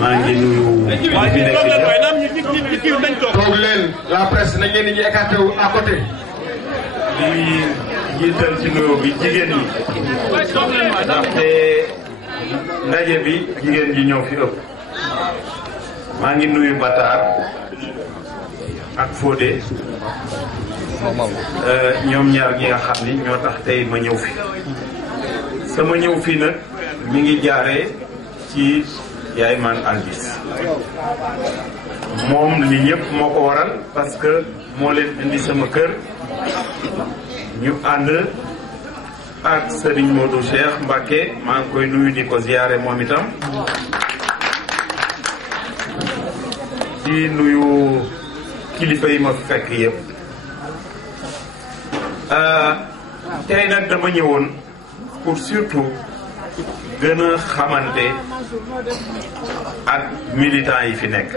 maa ngi nuyu ñi fi nekk toog leen la presse nañ leen di écarté wu à côté. di jiital ci nuyoo bi jigéen ñi ndaxte ndaje bi jigéen ji ñëw fi ëpp maa ngi nuyu Matar ak Fodé ñoom ñaar ñi nga xam ni ñoo tax tey ma ñëw fi sama ñëw fii nag mi ngi jaaree ci yaay man Albis moom li yëpp moo ko waral parce que moo leen indi sama kër ñu ànd ak Serigne Modou Cheikh Mbacké maa ngi koy nuyu di ko ziyaare moom itam di nuyu kilifa yi ma fekk yëpp tey nag dama ñëwoon pour surtout gën a xamante ak militants yi fi nekk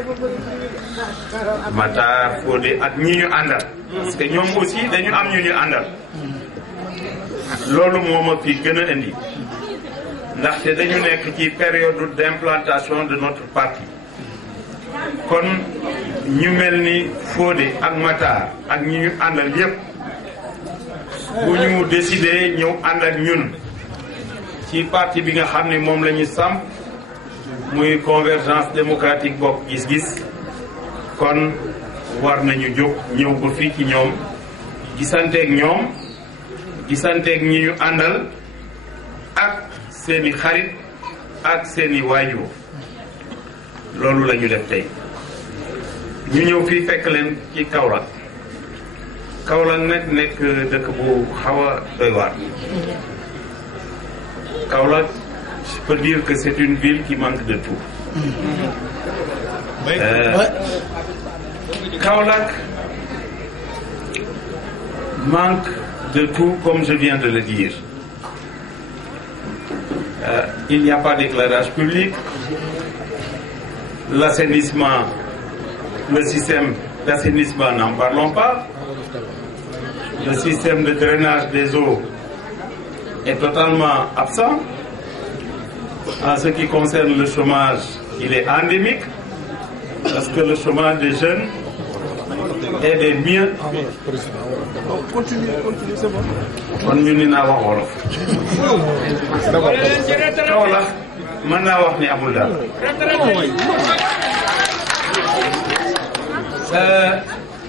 Matar Fodé ak ñi ñu àndal parce que ñoom aussi dañu am ñu ñu àndal loolu moo ma fi gën a indi ndaxte dañu nekk ci période d'implantation de notre parti kon ñu mel ni Fodé ak Matar ak ñi ñu àndal yépp bu ñu décidé ñëw ànd ak ñun ci parti bi nga xam ne moom la ñu samp muy convergence démocratique bokk gis-gis kon war nañu jóg ñëw ba fii ci ñoom gisanteeg ñoom gisanteeg ñi ñu àndal ak seeni xarit ak seeni waajur loolu la ñu def tey ñu ñëw fii fekk leen ci Kaolack Kaolack nag nekk dëkk bu xaw a doy waar Kaolack je peux dire que c'est une ville qui manque de tout Kaolack manque de tout comme je viens de le dire il n'y a pas d'éclairage public l'assainissement le système d'assainissement n'en parlons pas le système de drainage des eaux est totalement absent. En ce qui concerne le chômage, il est endémique parce que le chômage des jeunes est des mieux. kon ñu ni naa wax wolof. Kaolack mën naa wax ni amul daal.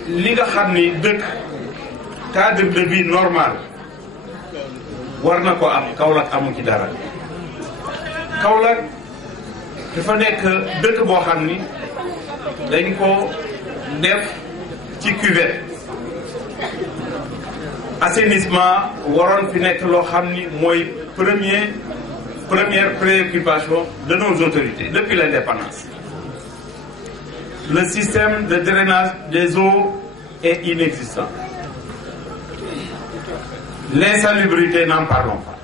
li nga xam ni dëkk cadre de vie normal war na ko am Kaolack amu ci dara Kaolack dafa nekk dëkk boo xam ni dañ ko def ci cuvette assainissement waroon fi nekk loo xam ni mooy première préoccupation de nos autorités depuis l'indépendance. Le système de drainage des eaux est inexistant. L'insalubrité, n'en parlons pas.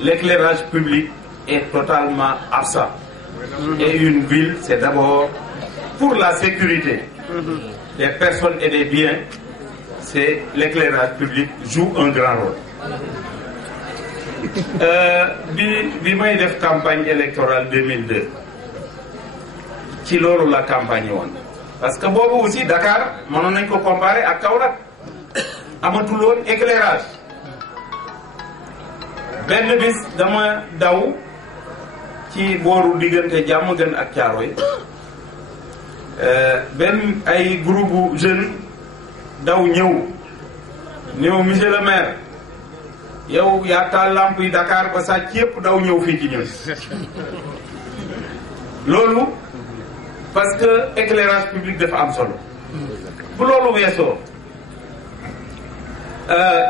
L'éclairage public est totalement absent. Et une ville, c'est d'abord pour la sécurité des personnes et des biens, c'est l'éclairage public joue un grand rôle. bi may def campagne électorale 2002 ci loolu la campagne woon parce que boobu aussi Dakar mënoon nañ ko comparer ak Kaolack amatul woon éclairage benn bis dama daw ci booru diggante Diamaguène ak Thiaroye benn ay groupe jeune daw ñëw monsieur le maire yow yaa taal lamp yi Dakar ba sàcc yëpp daw ñëw fii ci ñun loolu parce que éclairage public dafa am solo bu loolu weesoo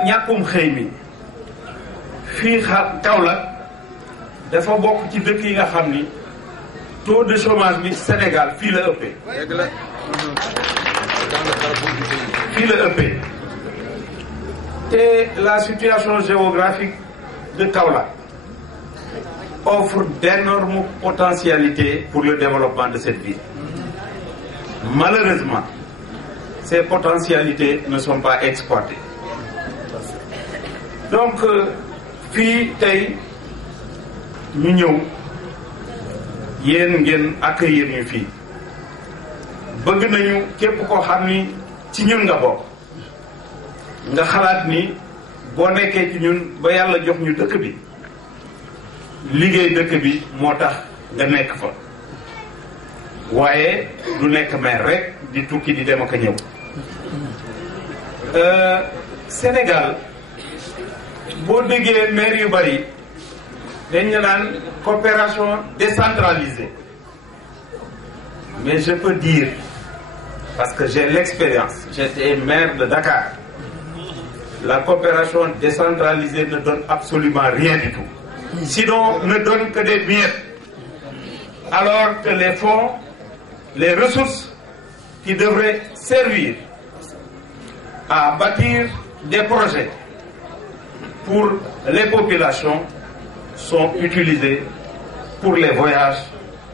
ñàkkum xëy mi fii Kaolack dafa bokk ci dëkk yi nga xam ni taux de chômage bi Sénégal fii la ëppee et la situation géographique de Kaolack offre d'énormes potentialités pour le développement de cette ville. Malheureusement, ces potentialités ne sont pas exploitées. Donc, fii tey ñu ñëw yéen ngeen accueillir ñu fii bëgg nañu képp koo xam ni ci ñun nga bokk nga xalaat ni boo nekkee ci ñun ba yàlla jox ñu dëkk bi liggéey dëkk bi moo tax nga nekk fa waaye du nekk maire rek di tukki di dem ak a ñëw Sénégal boo déggee maire yu bari dañ la naan coopération décentralisée mais je peux dire parce que j'ai l'expérience j'étais maire de Dakar la coopération décentralisée ne donne absolument rien du tout sinon ne donne que des miettes alors que les fonds les ressources qui devraient servir à bâtir des projets pour les populations sont utilisés pour les voyages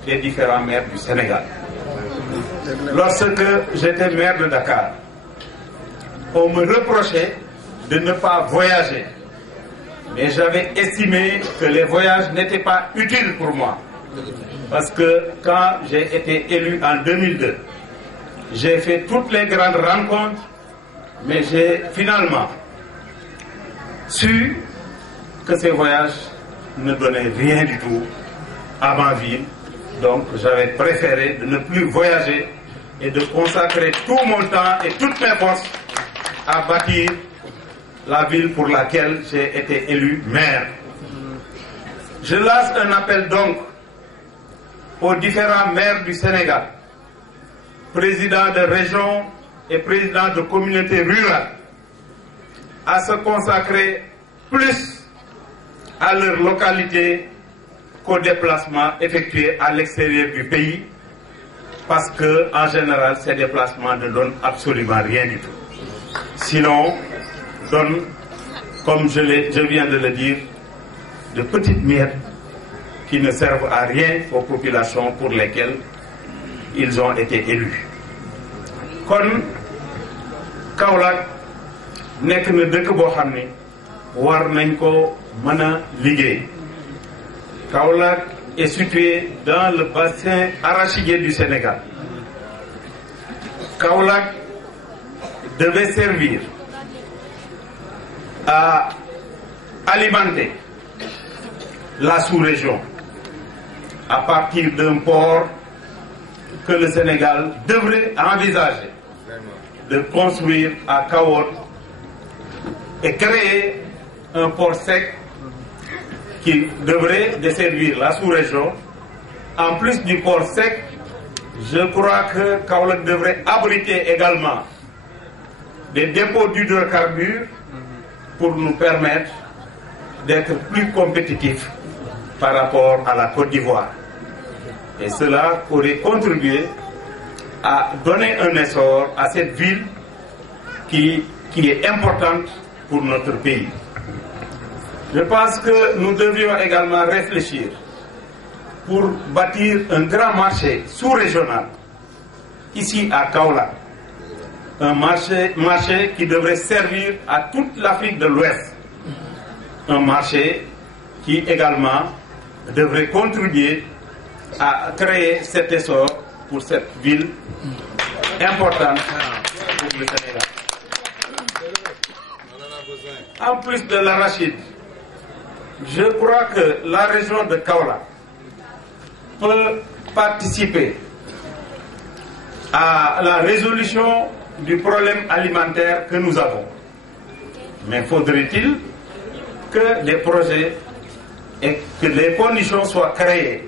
des différents maires du Sénégal. Lorsque j'étais maire de Dakar, on me reprochait de ne pas voyager. Mais j'avais estimé que les voyages n'étaient pas utiles pour moi. Parce que quand j'ai été élu en 2002, j'ai fait toutes les grandes rencontres, mais j'ai finalement su que ces voyages ne donnaient rien du tout à ma ville. Donc j'avais préféré de ne plus voyager et de consacrer tout mon temps et toutes mes forces à bâtir la ville pour laquelle j'ai été élu maire. Je lance un appel donc aux différents maires du Sénégal, présidents de régions et présidents de communautés rurales, à se consacrer plus à leur localité qu'aux déplacements effectués à l'extérieur du pays, parce que en général ces déplacements ne donnent absolument rien du tout. Sinon, donnent, comme je viens de le dire, de petites miettes qui ne servent à rien aux populations pour lesquelles ils ont été élus. Kon Kaolack nekk na dëkk boo xam ni war nañ ko mën a liggéey. Kaolack est situé dans le bassin arachidier du Sénégal. Kaolack devait servir à alimenter la sous-région à partir d'un port que le Sénégal devrait envisager de construire à Kahone et créer un port sec qui devrait desservir la sous-région. En plus du port sec, je crois que Kaolack devrait abriter également des dépôts d'hydrocarbures pour nous permettre d'être plus compétitifs par rapport à la Côte d'Ivoire. Et cela aurait contribué à donner un essor à cette ville qui est importante pour notre pays. Je pense que nous devions également réfléchir pour bâtir un grand marché sous-régional ici à Kaolack. Un marché qui devrait servir à toute l'Afrique de l'Ouest. Un marché qui également devrait contribuer à créer cet essor pour cette ville importante pour le Sénégal. En plus de l'arachide, je crois que la région de Kaolack peut participer à la résolution du problème alimentaire que nous avons. Mais faudrait-il que des projets et que les conditions soient créées.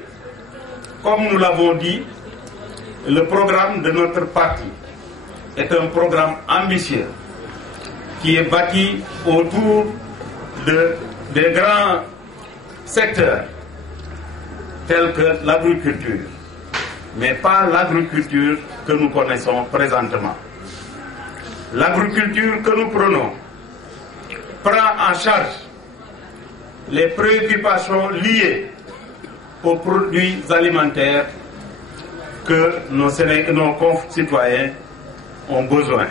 Comme nous l'avons dit, le programme de notre parti est un programme ambitieux qui est bâti autour des grands secteurs tels que l'agriculture, mais pas l'agriculture que nous connaissons présentement. L'agriculture que nous prenons prend en charge les préoccupations liées aux produits alimentaires que nos concitoyens ont besoin.